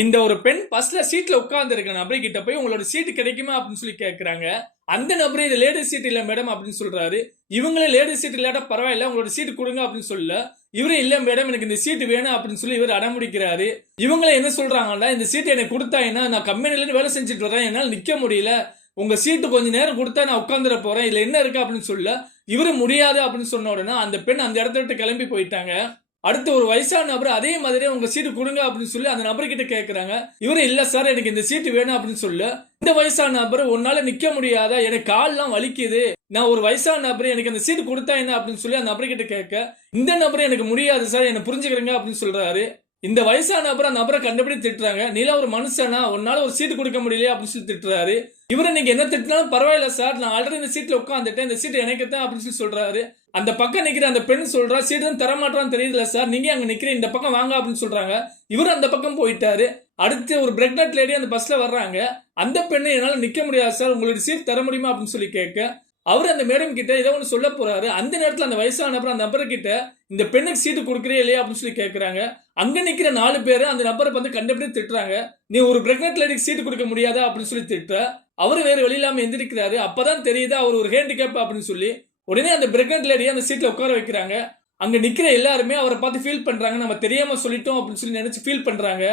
இந்த ஒரு பெண் பஸ்ல சீட்ல உட்கார்ந்து இருக்க நபர் கிட்ட போய் உங்களோட சீட் கிடைக்குமா அப்படின்னு சொல்லி கேக்குறாங்க. அந்த நபரே இது லேடிஸ் சீட் இல்ல மேடம் அப்படின்னு சொல்றாரு. இவங்களே லேடிஸ் சீட் இல்லாட்டா பரவாயில்ல உங்களோட சீட் கொடுங்க அப்படின்னு சொல்ல இவரே இல்ல மேடம் எனக்கு இந்த சீட் வேணும் அப்படின்னு சொல்லி இவர் அடம்பிடிக்கிறாரு. இவங்களே என்ன சொல்றாங்கன்னா இந்த சீட் எனக்கு கொடுத்தாங்கன்னா நான் கம்பெனில இருந்து வேலை செஞ்சுட்டு வரேன் என்னால நிக்க முடியல. உங்க சீட்டு கொஞ்ச நேரம் கொடுத்தா நான் உட்காந்துட போறேன். இதுல என்ன இருக்கு அப்படின்னு சொல்ல இவரு முடியாது அப்படின்னு சொன்ன உடனே அந்த பெண் அந்த இடத்த விட்டு கிளம்பி போயிட்டாங்க. அடுத்து ஒரு வயசான நபர் அதே மாதிரி உங்க சீட்டு கொடுங்க அப்படின்னு சொல்லி அந்த நபர்கிட்ட கேட்கறாங்க. இவரு இல்ல சார் எனக்கு இந்த சீட்டு வேணும் அப்படின்னு சொல்ல இந்த வயசான நபர் உன்னால நிக்க முடியாதா எனக்கு கால்லாம் வலிக்குது நான் ஒரு வயசான நபர் எனக்கு அந்த சீட்டு கொடுத்தா என்ன அப்படின்னு சொல்லி அந்த நபர்கிட்ட கேட்க இந்த நபர் எனக்கு முடியாது சார் என்ன புரிஞ்சுக்கிறீங்க அப்படின்னு சொல்றாரு. இந்த வயசான நபர் அந்த நபரை கண்டுபிடி திட்டுறாங்க. நீல ஒரு மனுஷனா உன்னால ஒரு சீட்டு கொடுக்க முடியலையா அப்படின்னு சொல்லி திட்டுறாரு. இவரை நீங்க என்ன திட்டினாலும் பரவாயில்ல சார் நான் ஆல்ரெடி இந்த சீட்ல உட்காந்துட்டேன் இந்த சீட் எனக்கு தான் அப்படின்னு சொல்லி சொல்றாரு. அந்த பக்கம் நிக்கிற அந்த பெண் சொல்றா சீட் தான் தரமாட்டான்னு தெரியல சார் நீங்க அங்க நிக்கிறீங்க இந்த பக்கம் வாங்க அப்படின்னு சொல்றாங்க. இவர் அந்த பக்கம் போயிட்டாரு. அடுத்து ஒரு பிரெக்னட் லேடி அந்த பஸ்ல வர்றாங்க. அந்த பெண்ணு என்னால நிக்க முடியாது சார் உங்களுக்கு சீட் தர முடியுமா அப்படின்னு சொல்லி கேட்க அவர் அந்த மேடம் கிட்ட ஏதோ ஒன்று சொல்ல போறாரு. அந்த நேரத்தில் அந்த வயசான நபர் அந்த நபர்கிட்ட இந்த பெண்ணுக்கு சீட்டு கொடுக்குறே இல்லையா அப்படின்னு சொல்லி கேட்கறாங்க. அங்க நிக்கிற 4 பேர் அந்த நபரை வந்து கண்டுபிடி திட்டுறாங்க. நீ ஒரு பிரெக்னட் லேடிக்கு சீட்டு கொடுக்க முடியாதா அப்படின்னு சொல்லி திட்ட அவரு வேற வழி இல்லாம எந்திரிக்கிறாரு. அப்பதான் தெரியுது அவர் ஒரு ஹேண்டிகேப் அப்படின்னு சொல்லி உடனே அந்த பிரெக்னட் லேடியை அந்த சீட்ல உட்கார வைக்கிறாங்க. அங்க நிக்கிற எல்லாருமே அவரை பார்த்து ஃபீல் பண்றாங்க நம்ம தெரியாம சொல்லிட்டோம் அப்படின்னு சொல்லி நினைச்சு ஃபீல் பண்றாங்க.